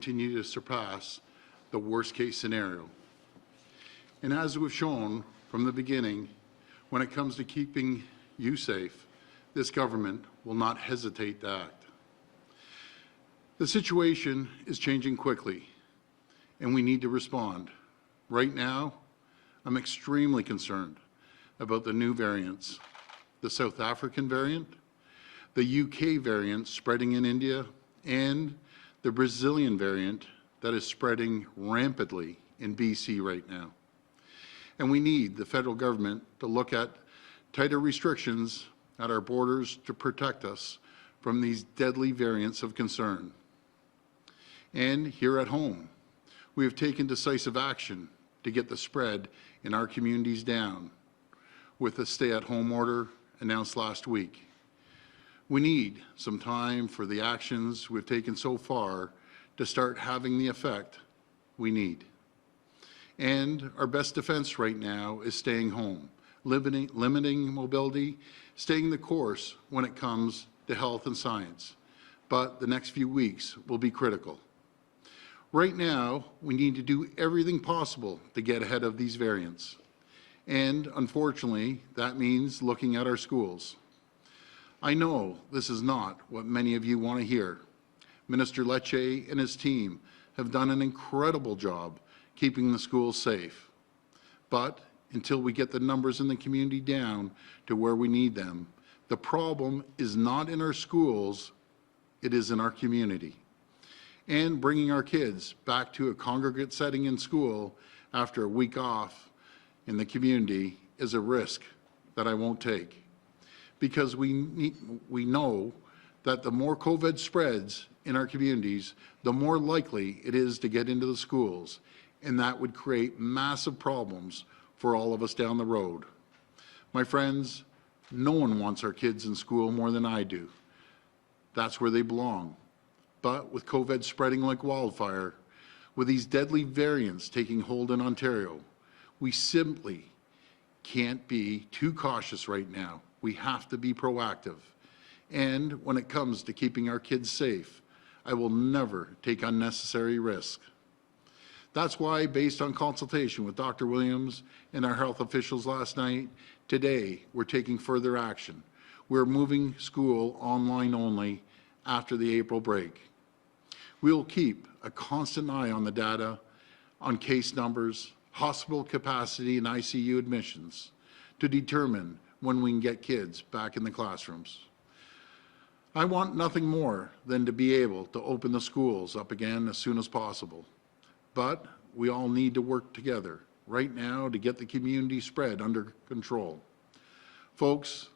continue to surpass the worst case scenario. And as we've shown from the beginning, when it comes to keeping you safe, this government will not hesitate to act. The situation is changing quickly, and we need to respond. Right now, I'm extremely concerned about the new variants, the South African variant, the UK variant spreading in India, and the Brazilian variant that is spreading rampantly in BC right now. And we need the federal government to look at tighter restrictions at our borders to protect us from these deadly variants of concern. And here at home, we have taken decisive action to get the spread in our communities down with a stay-at-home order announced last week. We need some time for the actions we've taken so far to start having the effect we need. And our best defense right now is staying home, limiting mobility, staying the course when it comes to health and science. But the next few weeks will be critical. Right now, we need to do everything possible to get ahead of these variants. And unfortunately, that means looking at our schools. I know this is not what many of you want to hear. Minister Lecce and his team have done an incredible job keeping the schools safe. But until we get the numbers in the community down to where we need them, the problem is not in our schools, it is in our community. And bringing our kids back to a congregate setting in school after a week off in the community is a risk that I won't take. Because we know that the more COVID spreads in our communities, the more likely it is to get into the schools, and that would create massive problems for all of us down the road. My friends, no one wants our kids in school more than I do. That's where they belong. But with COVID spreading like wildfire, with these deadly variants taking hold in Ontario, we simply can't be too cautious right now. We have to be proactive. And when it comes to keeping our kids safe, I will never take unnecessary risk. That's why, based on consultation with Dr. Williams and our health officials last night, today we're taking further action. We're moving school online only after the April break. We will keep a constant eye on the data, on case numbers, hospital capacity, and ICU admissions to determine when we can get kids back in the classrooms. I want nothing more than to be able to open the schools up again as soon as possible. But we all need to work together right now to get the community spread under control. Folks,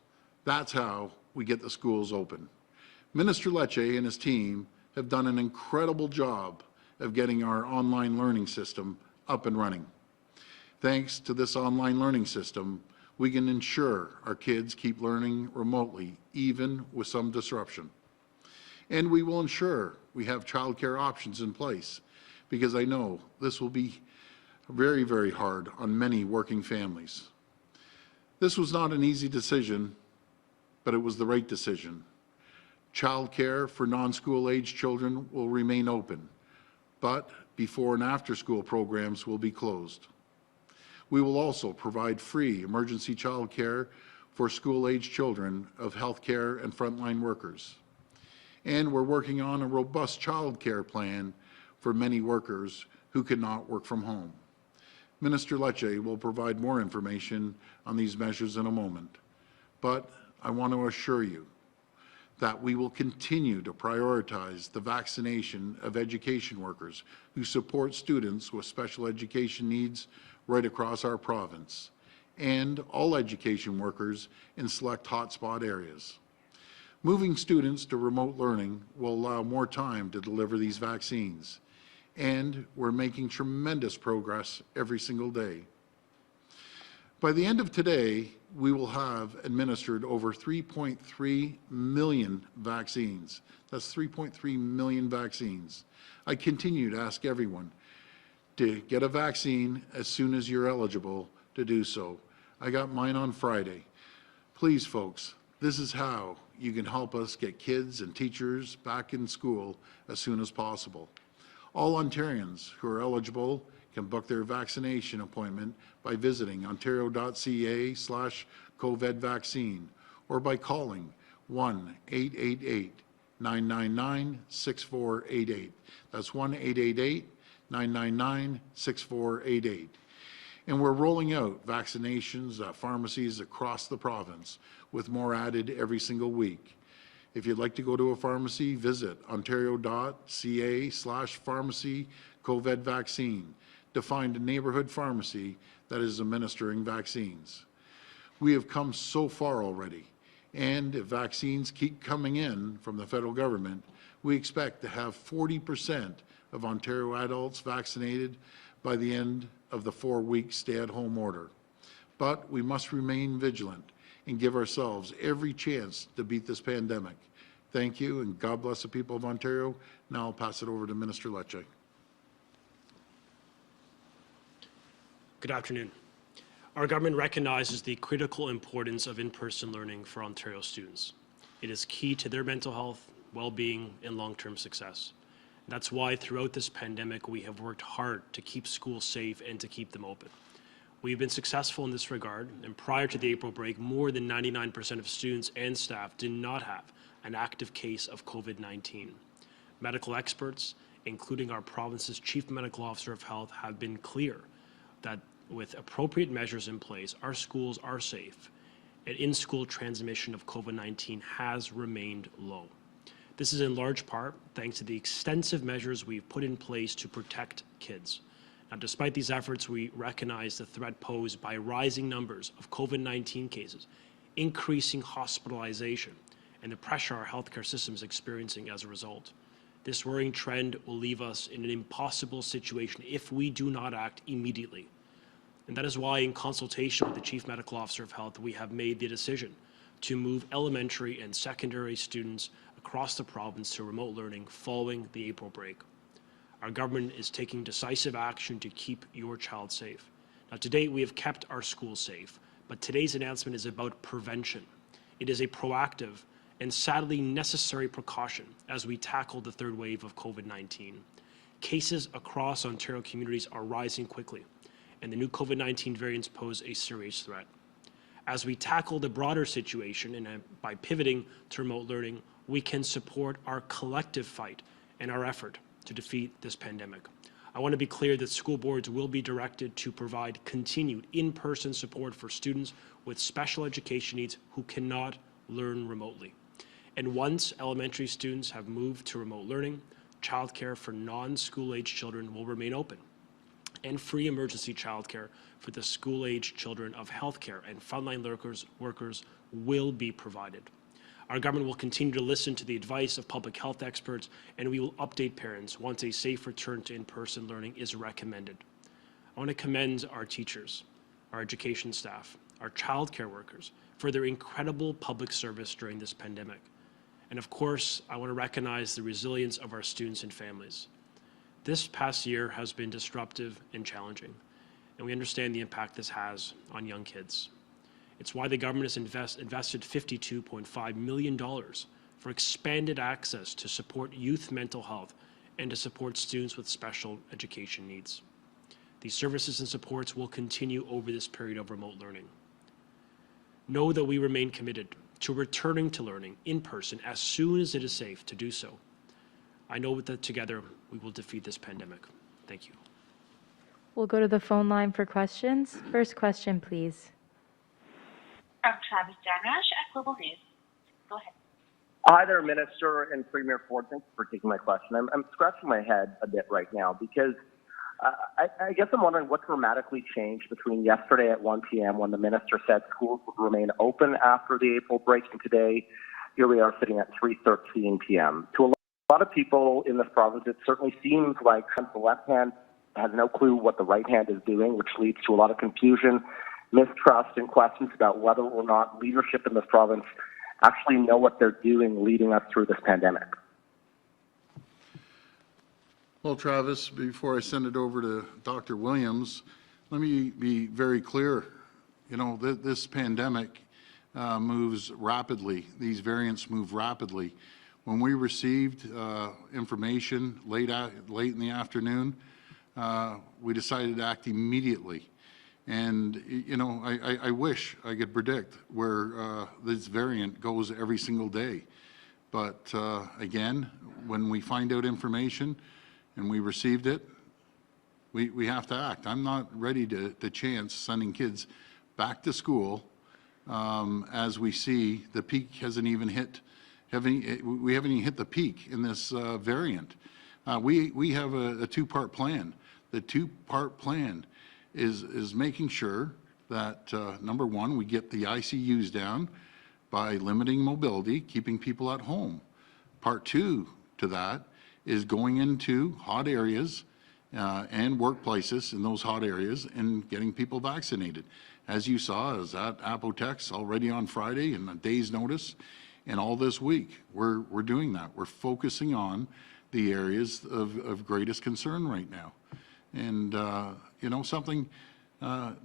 that's how we get the schools open. Minister Lecce and his team have done an incredible job of getting our online learning system up and running. Thanks to this online learning system, we can ensure our kids keep learning remotely, even with some disruption. And we will ensure we have childcare options in place, because I know this will be very, very hard on many working families. This was not an easy decision, but it was the right decision. Childcare for non-school age children will remain open, but before and after school programs will be closed. We will also provide free emergency child care for school-age children of healthcare and frontline workers. And we're working on a robust child care plan for many workers who cannot work from home. Minister Lecce will provide more information on these measures in a moment. But I want to assure you that we will continue to prioritize the vaccination of education workers who support students with special education needs right across our province, and all education workers in select hotspot areas. Moving students to remote learning will allow more time to deliver these vaccines, and we're making tremendous progress every single day. By the end of today, we will have administered over 3.3 million vaccines. That's 3.3 million vaccines. I continue to ask everyone to get a vaccine as soon as you're eligible to do so. I got mine on Friday. Please, folks, this is how you can help us get kids and teachers back in school as soon as possible. All Ontarians who are eligible can book their vaccination appointment by visiting ontario.ca/COVID-vaccine or by calling 1-888-999-6488. That's 1-888-999-6488. And we're rolling out vaccinations at pharmacies across the province, with more added every single week. If you'd like to go to a pharmacy, visit ontario.ca/pharmacy COVID vaccine to find a neighborhood pharmacy that is administering vaccines. We have come so far already, and if vaccines keep coming in from the federal government, we expect to have 40% of Ontario adults vaccinated by the end of the 4-week stay-at-home order. But we must remain vigilant and give ourselves every chance to beat this pandemic. Thank you, and God bless the people of Ontario. Now I'll pass it over to Minister Lecce. Good afternoon. Our government recognizes the critical importance of in-person learning for Ontario students. It is key to their mental health, well-being, and long-term success. That's why throughout this pandemic, we have worked hard to keep schools safe and to keep them open. We've been successful in this regard, and prior to the April break, more than 99% of students and staff did not have an active case of COVID-19. Medical experts, including our province's Chief Medical Officer of Health, have been clear that with appropriate measures in place, our schools are safe, and in-school transmission of COVID-19 has remained low. This is in large part thanks to the extensive measures we've put in place to protect kids. Now, despite these efforts, we recognize the threat posed by rising numbers of COVID-19 cases, increasing hospitalization, and the pressure our healthcare system is experiencing as a result. This worrying trend will leave us in an impossible situation if we do not act immediately. And that is why, in consultation with the Chief Medical Officer of Health, we have made the decision to move elementary and secondary students across the province to remote learning following the April break. Our government is taking decisive action to keep your child safe. Now, to date, we have kept our schools safe, but today's announcement is about prevention. It is a proactive and sadly necessary precaution as we tackle the third wave of COVID-19. Cases across Ontario communities are rising quickly, and the new COVID-19 variants pose a serious threat. As we tackle the broader situation and by pivoting to remote learning, we can support our collective fight and our effort to defeat this pandemic. I want to be clear that school boards will be directed to provide continued in-person support for students with special education needs who cannot learn remotely. And once elementary students have moved to remote learning, childcare for non-school age children will remain open, and free emergency childcare for the school-age children of healthcare and frontline workers will be provided. Our government will continue to listen to the advice of public health experts, and we will update parents once a safe return to in-person learning is recommended. I want to commend our teachers, our education staff, our childcare workers for their incredible public service during this pandemic. And of course, I want to recognize the resilience of our students and families. This past year has been disruptive and challenging, and we understand the impact this has on young kids. It's why the government has invested $52.5 million for expanded access to support youth mental health and to support students with special education needs. These services and supports will continue over this period of remote learning. Know that we remain committed to returning to learning in person as soon as it is safe to do so. I know that together we will defeat this pandemic. Thank you. We'll go to the phone line for questions. First question, please. From Travis Danrash at Global News. Go ahead. Hi there, Minister and Premier Ford. Thanks for taking my question. I'm scratching my head a bit right now because I guess I'm wondering what dramatically changed between yesterday at 1 p.m. when the Minister said schools would remain open after the April break, and today here we are sitting at 3:13 p.m. To a lot of people in this province, it certainly seems like the left hand has no clue what the right hand is doing, which leads to a lot of confusion, mistrust, and questions about whether or not leadership in this province actually know what they're doing leading us through this pandemic. Well, Travis, before I send it over to Dr. Williams, let me be very clear. You know, this pandemic moves rapidly. These variants move rapidly. when we received information late in the afternoon, we decided to act immediately. And, you know, I wish I could predict where this variant goes every single day. But again, when we find out information and we received it, we have to act. I'm not ready to chance sending kids back to school as we see the peak hasn't even hit. We haven't even hit the peak in this variant. We have a two-part plan. The two-part plan is making sure that, number one, we get the ICUs down by limiting mobility, keeping people at home. Part two to that is going into hot areas and workplaces in those hot areas and getting people vaccinated. As you saw, I was at Apotex already on Friday in a day's notice, and all this week we're doing that. We're focusing on the areas of greatest concern right now. And you know something,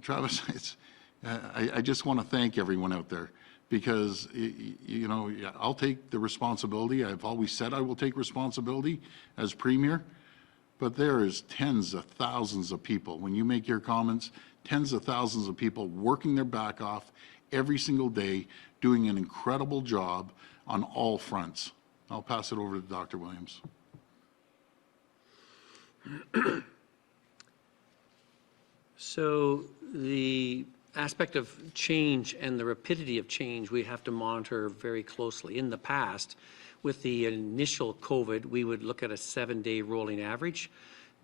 Travis, I just want to thank everyone out there, because you know, I'll take the responsibility. I've always said I will take responsibility as Premier, but there is tens of thousands of people, when you make your comments, tens of thousands of people working their back off every single day, doing an incredible job on all fronts. I'll pass it over to Dr. Williams. So the aspect of change and the rapidity of change we have to monitor very closely. In the past, with the initial COVID, we would look at a 7-day rolling average.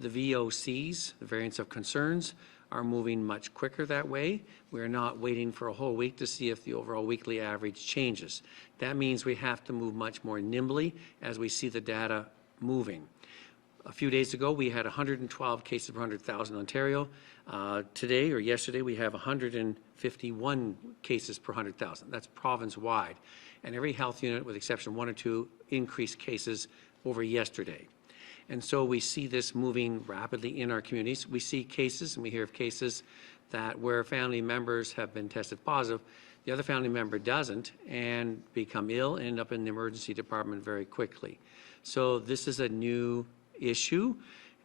The VOCs, the variants of concerns, are moving much quicker that way. We're not waiting for a whole week to see if the overall weekly average changes. That means we have to move much more nimbly as we see the data moving. A few days ago, we had 112 cases per 100,000 in Ontario. Today or yesterday, we have 151 cases per 100,000. That's province-wide. And every health unit, with the exception of 1 or 2, increased cases over yesterday. And so we see this moving rapidly in our communities. We see cases, and we hear of cases that where family members have been tested positive, the other family member doesn't, and become ill and end up in the emergency department very quickly. So this is a new issue,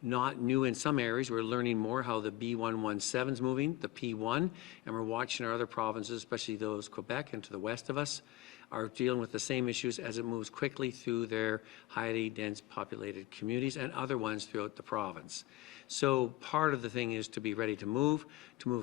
not new in some areas. We're learning more how the B117 is moving, the P1, and we're watching our other provinces, especially those Quebec and to the west of us, are dealing with the same issues as it moves quickly through their highly dense populated communities and other ones throughout the province. So part of the thing is to be ready to move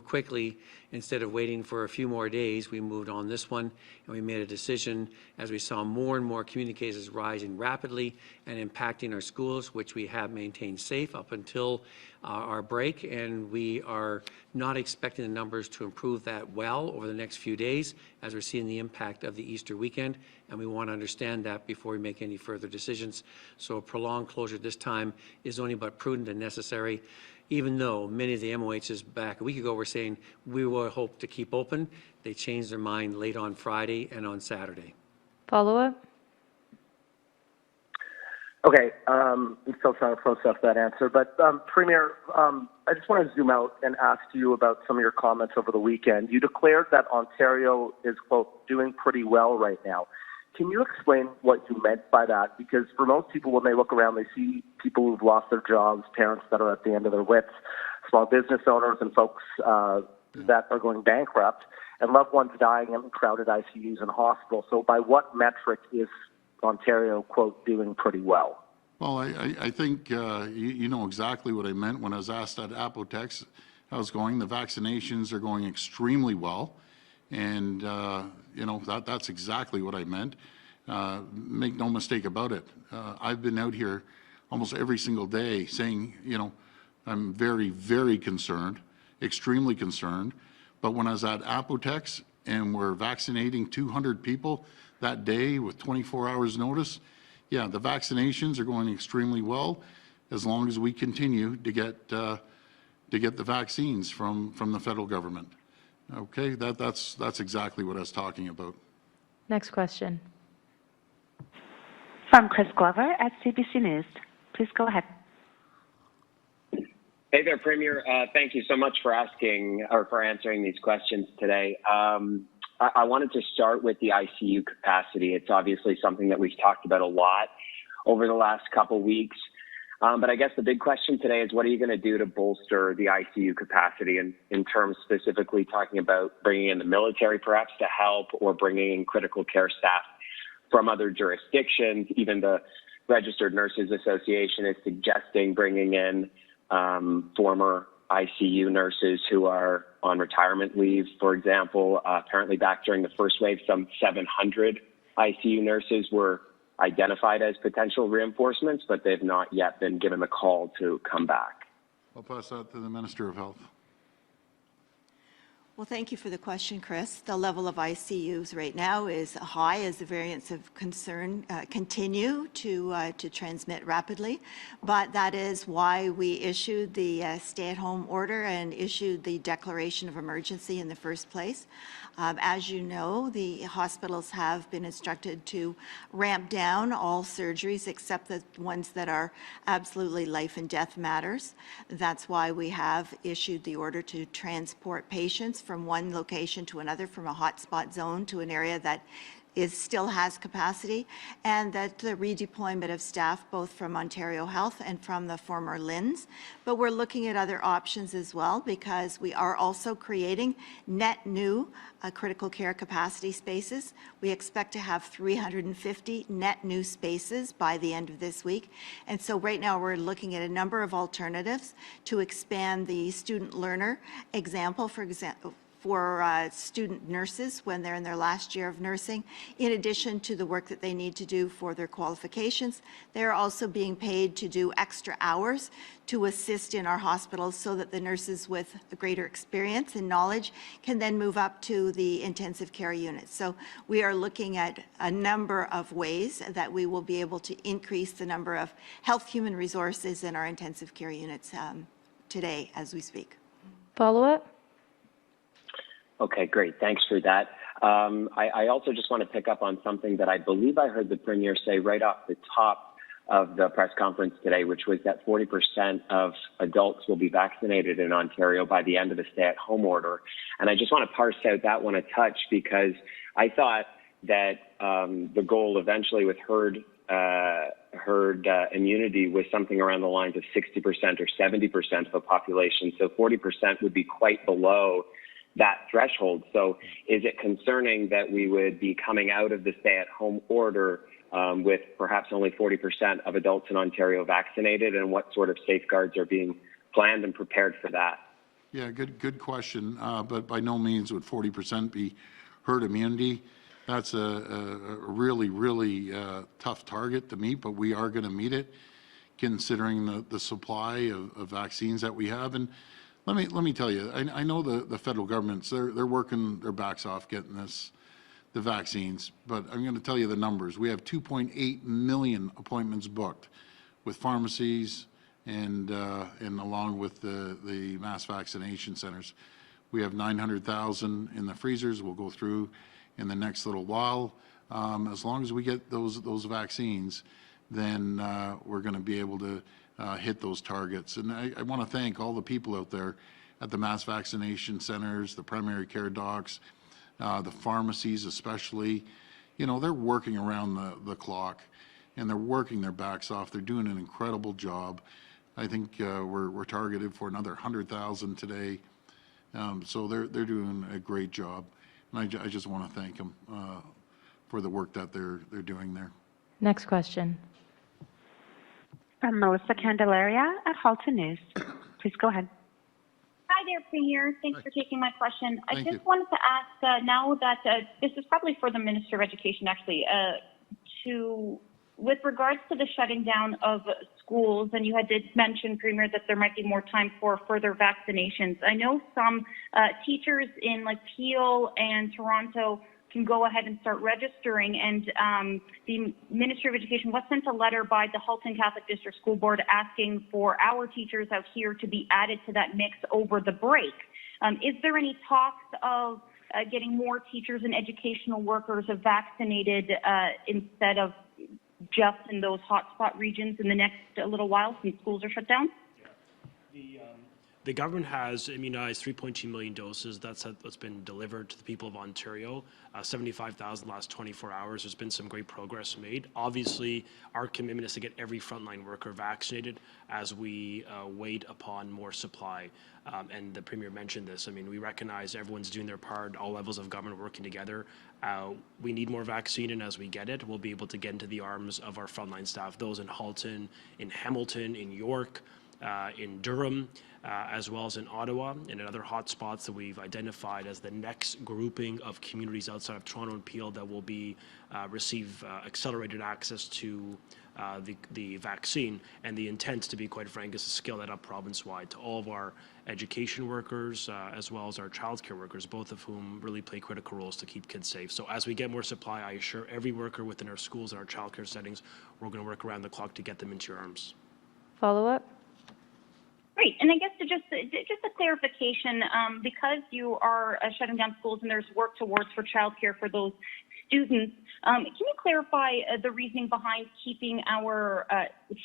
quickly. Instead of waiting for a few more days, we moved on this one, and we made a decision as we saw more and more community cases rising rapidly and impacting our schools, which we have maintained safe up until our break, and we are not expecting the numbers to improve that well over the next few days as we're seeing the impact of the Easter weekend, and we want to understand that before we make any further decisions. So a prolonged closure this time is only but prudent and necessary, even though many of the MOHs back a week ago were saying we will hope to keep open. They changed their mind late on Friday and on Saturday. Follow-up? Okay, I'm still trying to process that answer, but Premier, I just want to zoom out and ask you about some of your comments over the weekend. You declared that Ontario is, quote, doing pretty well right now. Can you explain what you meant by that? Because for most people, when they look around, they see people who've lost their jobs, parents that are at the end of their wits, small business owners and folks that are going bankrupt, and loved ones dying in crowded ICUs and hospitals. So by what metric is Ontario, quote, doing pretty well? Well, I think you know exactly what I meant when I was asked at Apotex how it's going. The vaccinations are going extremely well, and you know that's exactly what I meant. Make no mistake about it. I've been out here almost every single day saying, you know, I'm very, very concerned, extremely concerned. But when I was at Apotex and we're vaccinating 200 people that day with 24 hours notice, yeah, the vaccinations are going extremely well as long as we continue to get the vaccines from the federal government. Okay, that's exactly what I was talking about. Next question. From Chris Glover at CBC News. Please go ahead. Hey there, Premier. Thank you so much for asking or for answering these questions today. I wanted to start with the ICU capacity. It's obviously something that we've talked about a lot over the last couple weeks. But I guess the big question today is, what are you going to do to bolster the ICU capacity in terms specifically talking about bringing in the military perhaps to help, or bringing in critical care staff from other jurisdictions? Even the Registered Nurses Association is suggesting bringing in former ICU nurses who are on retirement leave, for example. Apparently back during the first wave, some 700 ICU nurses were identified as potential reinforcements, but they've not yet been given the call to come back. I'll pass that to the Minister of Health. Well, thank you for the question, Chris. The level of ICUs right now is high as the variants of concern continue to transmit rapidly. But that is why we issued the stay-at-home order and issued the declaration of emergency in the first place. As you know, the hospitals have been instructed to ramp down all surgeries except the ones that are absolutely life and death matters. That's why we have issued the order to transport patients from one location to another, from a hotspot zone to an area that still has capacity, and that the redeployment of staff both from Ontario Health and from the former LHINs. But we're looking at other options as well, because we are also creating net new critical care capacity spaces. We expect to have 350 net new spaces by the end of this week. And so right now we're looking at a number of alternatives to expand the student learner example, for student nurses when they're in their last year of nursing, in addition to the work that they need to do for their qualifications. They're also being paid to do extra hours to assist in our hospitals so that the nurses with a greater experience and knowledge can then move up to the intensive care unit. So we are looking at a number of ways that we will be able to increase the number of health human resources in our intensive care units today as we speak. Follow-up? Okay, great. Thanks for that. I also just want to pick up on something that I believe I heard the Premier say right off the top of the press conference today, which was that 40% of adults will be vaccinated in Ontario by the end of the stay-at-home order. And I just want to parse out that one a touch, because I thought that the goal eventually with herd immunity was something around the lines of 60% or 70% of the population. So 40% would be quite below that threshold. So is it concerning that we would be coming out of the stay-at-home order with perhaps only 40% of adults in Ontario vaccinated, and what sort of safeguards are being planned and prepared for that? Yeah, good question. But by no means would 40% be herd immunity. That's a really tough target to meet, but we are going to meet it, considering the supply of vaccines that we have. And let me tell you, I know the federal governments, they're working their backs off getting the vaccines, but I'm going to tell you the numbers. We have 2.8 million appointments booked with pharmacies and along with the mass vaccination centers. We have 900,000 in the freezers. We'll go through in the next little while. As long as we get those vaccines, then we're going to be able to hit those targets. And I want to thank all the people out there at the mass vaccination centers, the primary care docs, the pharmacies especially. You know, they're working around the clock, and they're working their backs off. They're doing an incredible job. I think we're targeted for another 100,000 today. So they're doing a great job. And I just want to thank them for the work that they're doing there. Next question. From Melissa Candelaria at Halton News. Please go ahead. Hi there, Premier. Thanks for taking my question. Thank I just wanted to ask, now that this is probably for the Minister of Education, actually, with regards to the shutting down of schools, and you did mention, Premier, that there might be more time for further vaccinations. I know some teachers in like Peel and Toronto can go ahead and start registering, and the Ministry of Education was sent a letter by the Halton Catholic District School Board asking for our teachers out here to be added to that mix over the break. Is there any talks of getting more teachers and educational workers vaccinated instead of just in those hotspot regions in the next little while since schools are shut down? The government has immunized 3.2 million doses. That's been delivered to the people of Ontario. 75,000 last 24 hours. There's been some great progress made. Obviously, our commitment is to get every frontline worker vaccinated as we wait upon more supply. And the Premier mentioned this. I mean, we recognize everyone's doing their part, all levels of government working together. We need more vaccine, and as we get it, we'll be able to get into the arms of our frontline staff, those in Halton, in Hamilton, in York, in Durham, as well as in Ottawa and in other hotspots that we've identified as the next grouping of communities outside of Toronto and Peel that will be receive accelerated access to the vaccine. And the intent, to be quite frank, is to scale that up province-wide to all of our education workers as well as our childcare workers, both of whom really play critical roles to keep kids safe. So as we get more supply, I assure every worker within our schools and our childcare settings, we're going to work around the clock to get them into your arms. Follow-up? Great. And I guess just a clarification, because you are shutting down schools and there's work towards for childcare for those students, can you clarify the reasoning behind keeping our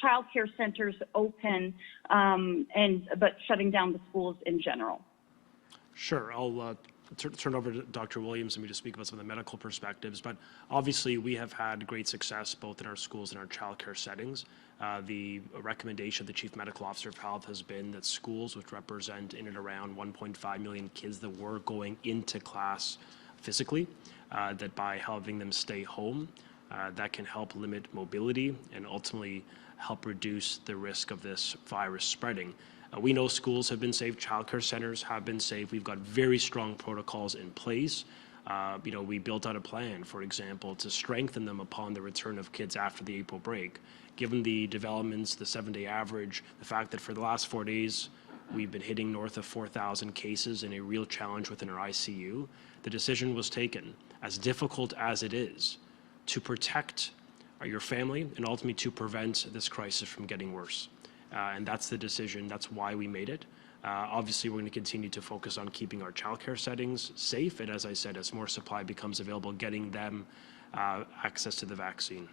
childcare centers open but shutting down the schools in general? Sure. I'll turn over to Dr. Williams and me to speak about some of the medical perspectives. But obviously, we have had great success both in our schools and our childcare settings. The recommendation of the Chief Medical Officer of Health has been that schools, which represent in and around 1.5 million kids that were going into class physically, that by having them stay home, that can help limit mobility and ultimately help reduce the risk of this virus spreading. We know schools have been safe, childcare centers have been safe. We've got very strong protocols in place. We built out a plan, for example, to strengthen them upon the return of kids after the April break. Given the developments, the 7-day average, the fact that for the last 4 days, we've been hitting north of 4,000 cases and a real challenge within our ICU, the decision was taken, as difficult as it is, to protect your family and ultimately to prevent this crisis from getting worse. And that's the decision. That's why we made it. Obviously, we're going to continue to focus on keeping our childcare settings safe. And as I said, as more supply becomes available, getting them access to the vaccine.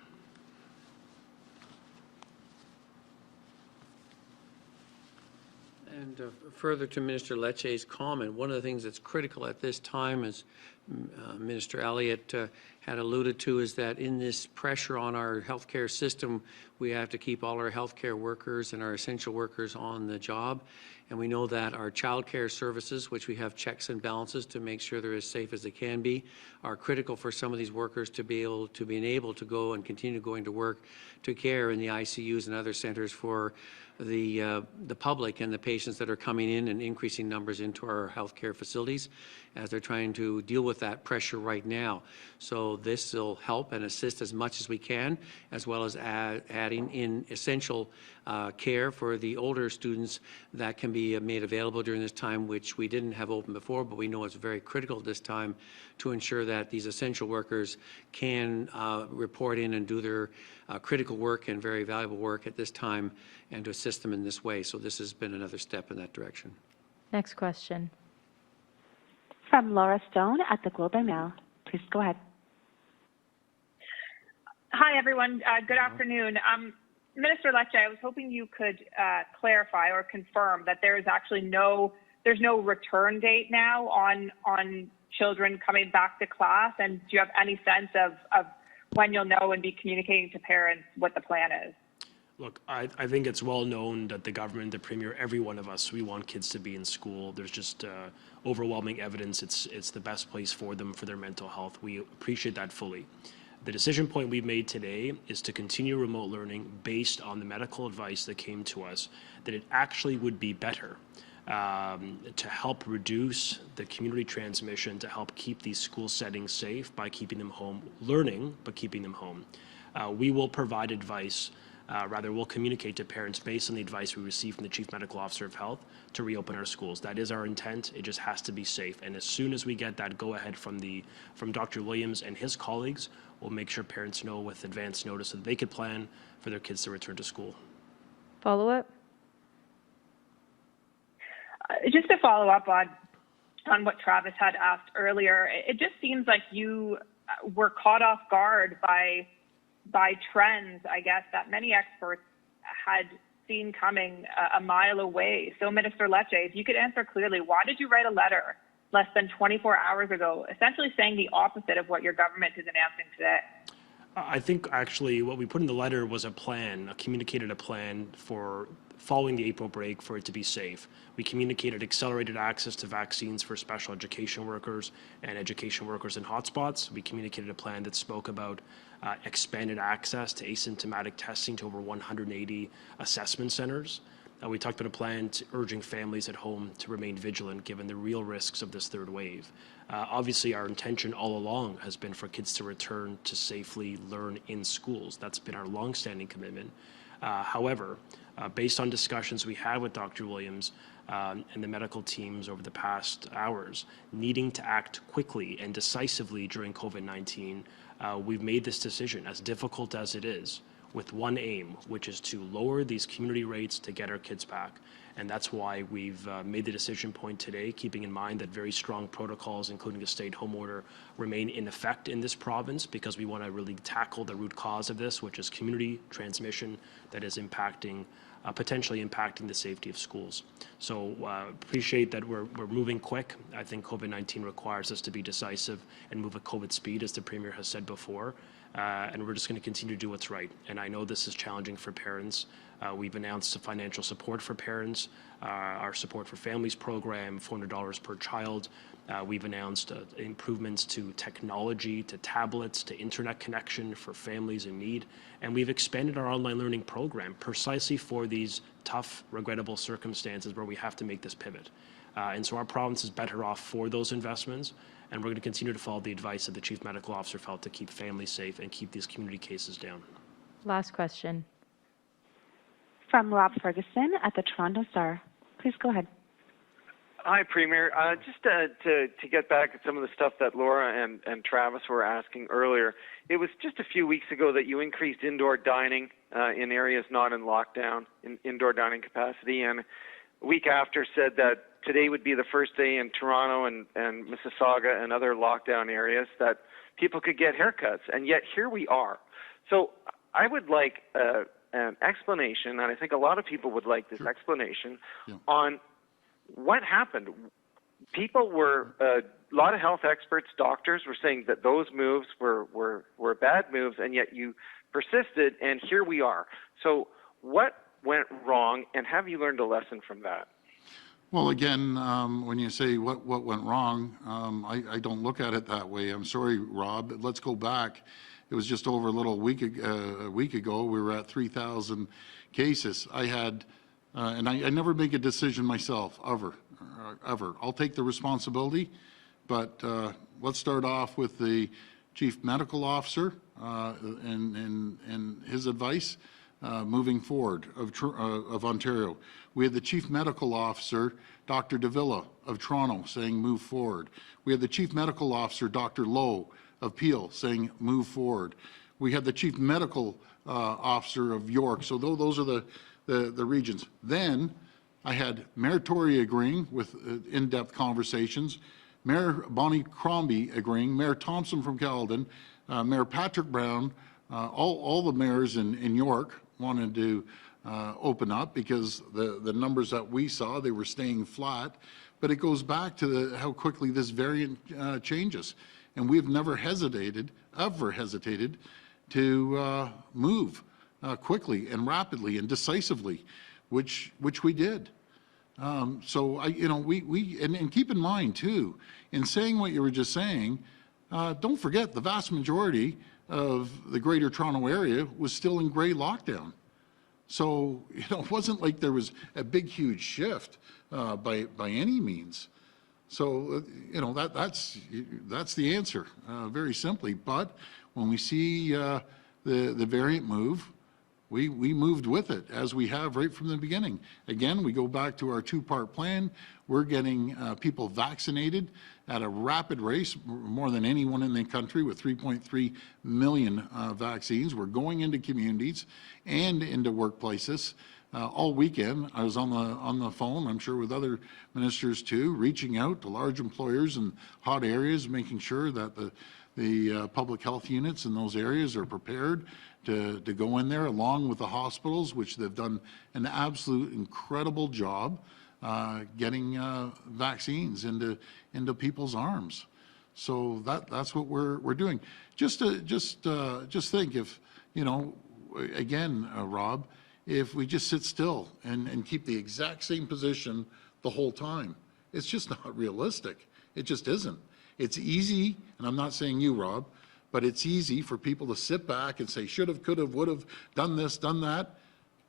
And further to Minister Lecce's comment, one of the things that's critical at this time, as Minister Elliott had alluded to, is that in this pressure on our healthcare system, we have to keep all our healthcare workers and our essential workers on the job. And we know that our childcare services, which we have checks and balances to make sure they're as safe as they can be, are critical for some of these workers to be able to go and continue going to work to care in the ICUs and other centers for the public and the patients that are coming in and increasing numbers into our healthcare facilities as they're trying to deal with that pressure right now. So this will help and assist as much as we can, as well as adding in essential care for the older students that can be made available during this time, which we didn't have open before, but we know it's very critical this time to ensure that these essential workers can report in and do their critical work and very valuable work at this time, and to assist them in this way. So this has been another step in that direction. Next question. From Laura Stone at the Globe and Mail. Please go ahead. Hi, everyone. Good afternoon. Minister Lecce, I was hoping you could clarify or confirm that there is actually there's no return date now on children coming back to class, and do you have any sense of when you'll know and be communicating to parents what the plan is? Look, I think it's well known that the government, the Premier, every one of us, we want kids to be in school. There's just overwhelming evidence it's the best place for them, for their mental health. We appreciate that fully. The decision point we've made today is to continue remote learning based on the medical advice that came to us, that it actually would be better to help reduce the community transmission, to help keep these school settings safe by keeping them home, learning, but keeping them home. We will provide advice, we'll communicate to parents based on the advice we receive from the Chief Medical Officer of Health to reopen our schools. That is our intent. It just has to be safe. And as soon as we get that go-ahead from Dr. Williams and his colleagues, we'll make sure parents know with advance notice so that they could plan for their kids to return to school. Follow-up? Just to follow up on what Travis had asked earlier, it just seems like you were caught off guard by trends, I guess, that many experts had seen coming a mile away. So, Minister Lecce, if you could answer clearly, why did you write a letter less than 24 hours ago, essentially saying the opposite of what your government is announcing today? I think actually what we put in the letter was a plan, communicated a plan for following the April break for it to be safe. We communicated accelerated access to vaccines for special education workers and education workers in hotspots. We communicated a plan that spoke about expanded access to asymptomatic testing to over 180 assessment centers. We talked about a plan urging families at home to remain vigilant given the real risks of this third wave. Obviously, our intention all along has been for kids to return to safely learn in schools. That's been our longstanding commitment. However, based on discussions we had with Dr. Williams and the medical teams over the past hours, needing to act quickly and decisively during COVID-19, we've made this decision, as difficult as it is, with one aim, which is to lower these community rates to get our kids back. And that's why we've made the decision point today, keeping in mind that very strong protocols, including a stay-at-home order, remain in effect in this province because we want to really tackle the root cause of this, which is community transmission that is impacting, potentially impacting the safety of schools. So appreciate that we're moving quick. I think COVID-19 requires us to be decisive and move at COVID speed, as the Premier has said before. And we're just going to continue to do what's right. And I know this is challenging for parents. We've announced financial support for parents, our Support for Families program, $400 per child. We've announced improvements to technology, to tablets, to internet connection for families in need. And we've expanded our online learning program precisely for these tough, regrettable circumstances where we have to make this pivot. And so our province is better off for those investments. And we're going to continue to follow the advice that the Chief Medical Officer felt to keep families safe and keep these community cases down. Last question. From Rob Ferguson at the Toronto Star. Please go ahead. Hi, Premier. Just to get back at some of the stuff that Laura and Travis were asking earlier, it was just a few weeks ago that you increased indoor dining in areas not in lockdown, in indoor dining capacity, and a week after said that today would be the first day in Toronto and Mississauga and other lockdown areas that people could get haircuts, and yet here we are. So I would like an explanation, and I think a lot of people would like this explanation on what happened. People were, a lot of health experts, doctors were saying that those moves were bad moves, and yet you persisted, and here we are. So what went wrong, and have you learned a lesson from that? Well, again, when you say what went wrong, I don't look at it that way. I'm sorry, Rob. Let's go back. It was just over a week ago, we were at 3,000 cases. I had, and I never make a decision myself, ever. I'll take the responsibility, but let's start off with the Chief Medical Officer and his advice moving forward of Ontario. We had the Chief Medical Officer, Dr. Davila of Toronto, saying move forward. We had the Chief Medical Officer, Dr. Lowe of Peel, saying move forward. We had the Chief Medical Officer of York. So those are the regions. Then I had Mayor Tory agreeing with in-depth conversations, Mayor Bonnie Crombie agreeing, Mayor Thompson from Caledon, Mayor Patrick Brown, all the mayors in York wanted to open up because the numbers that we saw, they were staying flat. But it goes back to how quickly this variant changes. And we've never hesitated, ever hesitated, to move quickly and rapidly and decisively, which we did. So and keep in mind too, in saying what you were just saying, don't forget the vast majority of the Greater Toronto Area was still in gray lockdown. So it wasn't like there was a big, huge shift by any means. So that's the answer, very simply. But when we see the variant move, we moved with it, as we have right from the beginning. Again, we go back to our two-part plan. We're getting people vaccinated at a rapid rate, more than anyone in the country, with 3.3 million vaccines. We're going into communities and into workplaces. All weekend, I was on the phone, I'm sure with other ministers too, reaching out to large employers in hot areas, making sure that the public health units in those areas are prepared to go in there, along with the hospitals, which they've done an absolute incredible job getting vaccines into people's arms. So that's what we're doing. Just think if, you know, again, Rob, if we just sit still and keep the exact same position the whole time, it's just not realistic. It just isn't. It's easy, and I'm not saying you, Rob, but it's easy for people to sit back and say, should have, could have, would have, done this, done that.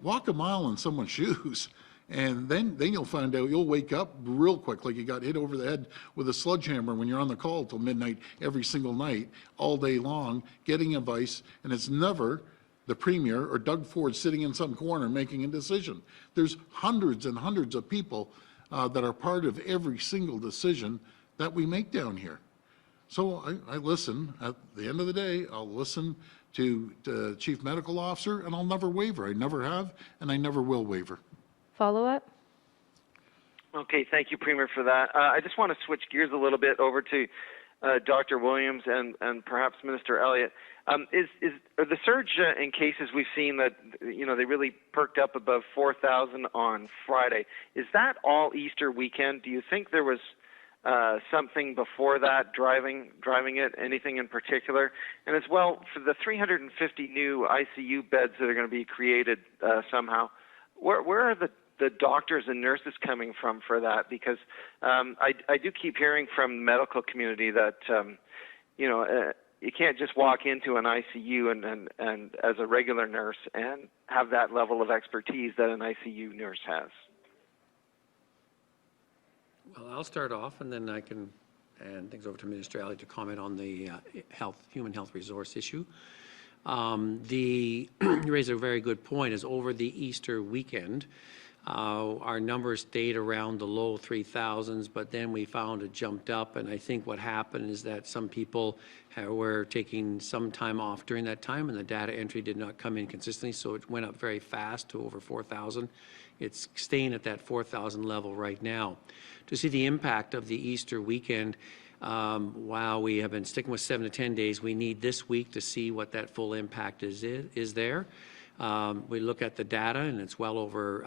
Walk a mile in someone's shoes, and then you'll find out, you'll wake up real quick like you got hit over the head with a sledgehammer when you're on the call till midnight every single night, all day long, getting advice, and it's never the Premier or Doug Ford sitting in some corner making a decision. There's hundreds and hundreds of people that are part of every single decision that we make down here. So I listen. At the end of the day, I'll listen to the Chief Medical Officer, and I'll never waver. I never have, and I never will waver. Follow-up? Okay, thank you, Premier, for that. I just want to switch gears a little bit over to Dr. Williams and perhaps Minister Elliott. Are the surge in cases we've seen that, you know, they really perked up above 4,000 on Friday, is that all Easter weekend? Do you think there was something before that driving it, anything in particular? And as well, for the 350 new ICU beds that are going to be created somehow, where are the doctors and nurses coming from for that? Because I do keep hearing from the medical community that, you know, you can't just walk into an ICU and as a regular nurse and have that level of expertise that an ICU nurse has. Well, I'll start off, and then I can hand things over to Minister Alley to comment on the human health resource issue. You raise a very good point, is over the Easter weekend, our numbers stayed around the low 3,000s, but then we found it jumped up, and I think what happened is that some people were taking some time off during that time, and the data entry did not come in consistently, so it went up very fast to over 4,000. It's staying at that 4,000 level right now. To see the impact of the Easter weekend, while we have been sticking with 7 to 10 days, we need this week to see what that full impact is there. We look at the data, and it's well over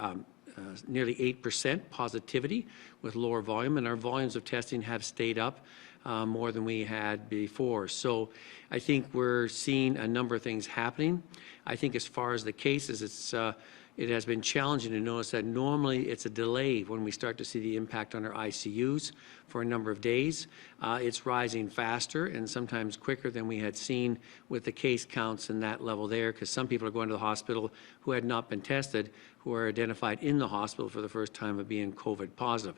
nearly 8% positivity with lower volume, and our volumes of testing have stayed up more than we had before. So I think we're seeing a number of things happening. I think as far as the cases, it has been challenging to notice that normally it's a delay when we start to see the impact on our ICUs for a number of days. It's rising faster and sometimes quicker than we had seen with the case counts in that level there, because some people are going to the hospital who had not been tested, who are identified in the hospital for the first time of being COVID positive.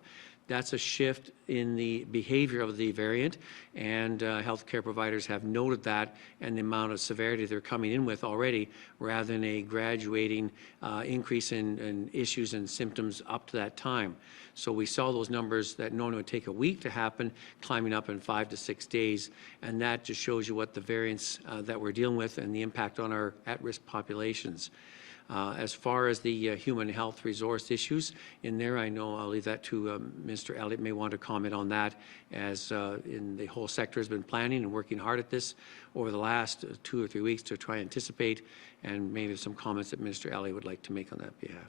That's a shift in the behavior of the variant, and healthcare providers have noted that and the amount of severity they're coming in with already, rather than a graduating increase in issues and symptoms up to that time. So we saw those numbers that normally would take a week to happen, climbing up in 5 to 6 days, and that just shows you what the variants that we're dealing with and the impact on our at-risk populations. As far as the human health resource issues in there, I know I'll leave that to Mr. Elliott may want to comment on that, as in the whole sector has been planning and working hard at this over the last 2 or 3 weeks to try and anticipate, and maybe some comments that Mr. Elliott would like to make on that behalf.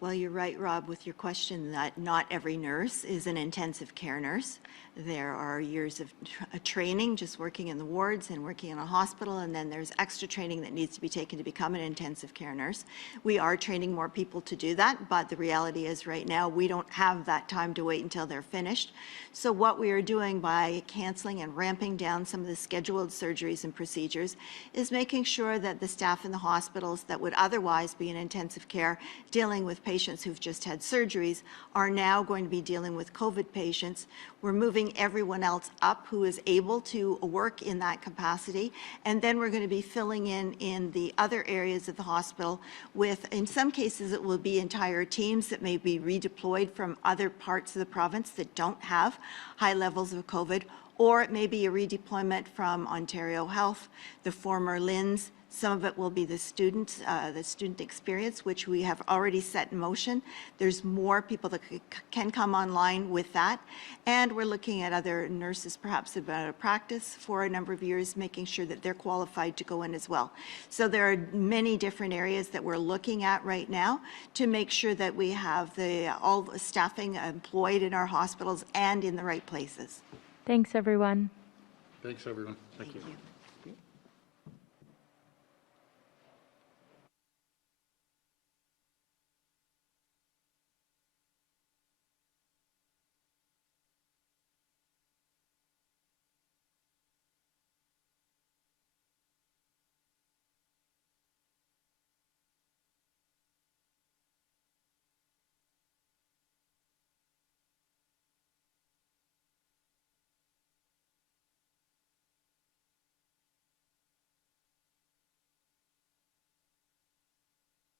Well, you're right, Rob, with your question that not every nurse is an intensive care nurse. There are years of training just working in the wards and working in a hospital, and then there's extra training that needs to be taken to become an intensive care nurse. We are training more people to do that, but the reality is right now we don't have that time to wait until they're finished. So what we are doing by canceling and ramping down some of the scheduled surgeries and procedures is making sure that the staff in the hospitals that would otherwise be in intensive care dealing with patients who've just had surgeries are now going to be dealing with COVID patients. We're moving everyone else up who is able to work in that capacity, and then we're going to be filling in the other areas of the hospital with, in some cases, it will be entire teams that may be redeployed from other parts of the province that don't have high levels of COVID, or it may be a redeployment from Ontario Health, the former LINS. Some of it will be the student experience, which we have already set in motion. There's more people that can come online with that. And we're looking at other nurses, perhaps about a practice for a number of years, making sure that they're qualified to go in as well. So there are many different areas that we're looking at right now to make sure that we have all the staffing employed in our hospitals and in the right places. Thanks, everyone. Thanks, everyone. Thank you.